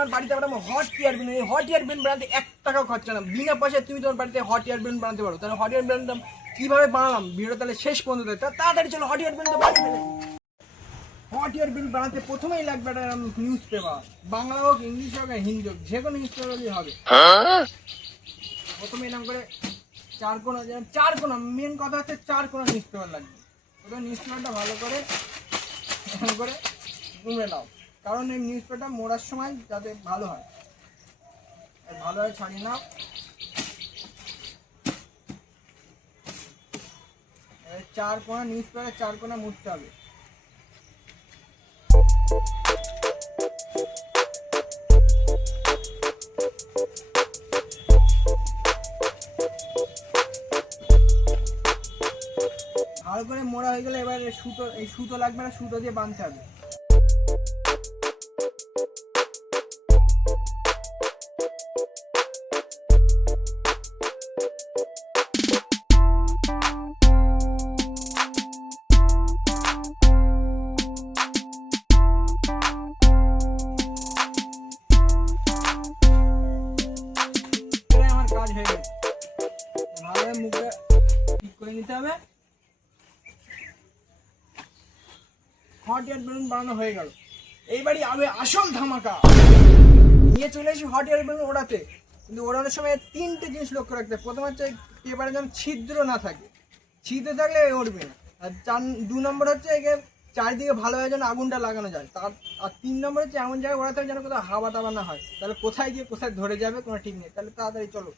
আমার বাড়িতে বানাবো হট এয়ার বেলুন। এই হট এয়ার বেলুন বানাতে 1 টাকাও খরচা না, বিনা পয়সায় তুমি তোমার বাড়িতে হট এয়ার বেলুন বানাতে পারো। তাহলে হট এয়ার বেলুনটা কীভাবে বানালাম ভিডিও তাহলে শেষ পর্যন্ত দেখতে, তাড়াতাড়ি চলো হট এয়ার বেলুনটা বানিয়ে ফেলে। হট এয়ার বেলুন বানাতে প্রথমেই লাগবে একটা নিউজ পেপার, বাংলা হোক ইংলিশ হোক হিন্দি হোক, যে কোনো নিউজ পেপার হলেই হবে। প্রথমে এরকম করে চার কোনা মেন কথা হচ্ছে 4 কোনা নিউজ পেপার লাগবে। প্রথমে নিউজ পেপারটা ভালো করে এরকম করে মুড়ে নাও, কারণ এই নিউজ পেপারটা মোড়ার সময় যাতে ভালো হয়, ভালোভাবে ছাড়িয়ে নাও। 4 কোনা নিউজ পেপারে 4 কোনা মুড়তে হবে। ভালো করে মোড়া হয়ে গেলে এবার সুতো লাগবে না, সুতো দিয়ে বাঁধতে হবে। আমার কাজ হয়ে গেছে, ভালো মুখে ঠিক করে নিতে হবে। হট এয়ার বেলুন বানানো হয়ে গেল, এইবারই আবে আসল ধামাকা। নিয়ে চলে এসে হট এয়ার বেলুন ওড়াতে, কিন্তু ওড়ানোর সময় 3টে জিনিস লক্ষ্য রাখতে হবে। প্রথম হচ্ছে পেপারে যেন ছিদ্র না থাকে, ছিদ্র থাকলে উড়বে না। আর 2 নম্বর হচ্ছে একে চারিদিকে ভালোভাবে যেন আগুনটা লাগানো যায়। আর 3 নম্বর হচ্ছে এমন জায়গায় ওড়াতে হবে যেন কোথাও হাওয়া টাওয়া না হয়, তাহলে কোথায় গিয়ে কোথায় ধরে যাবে কোনো ঠিক নেই। তাহলে তাড়াতাড়ি চলো।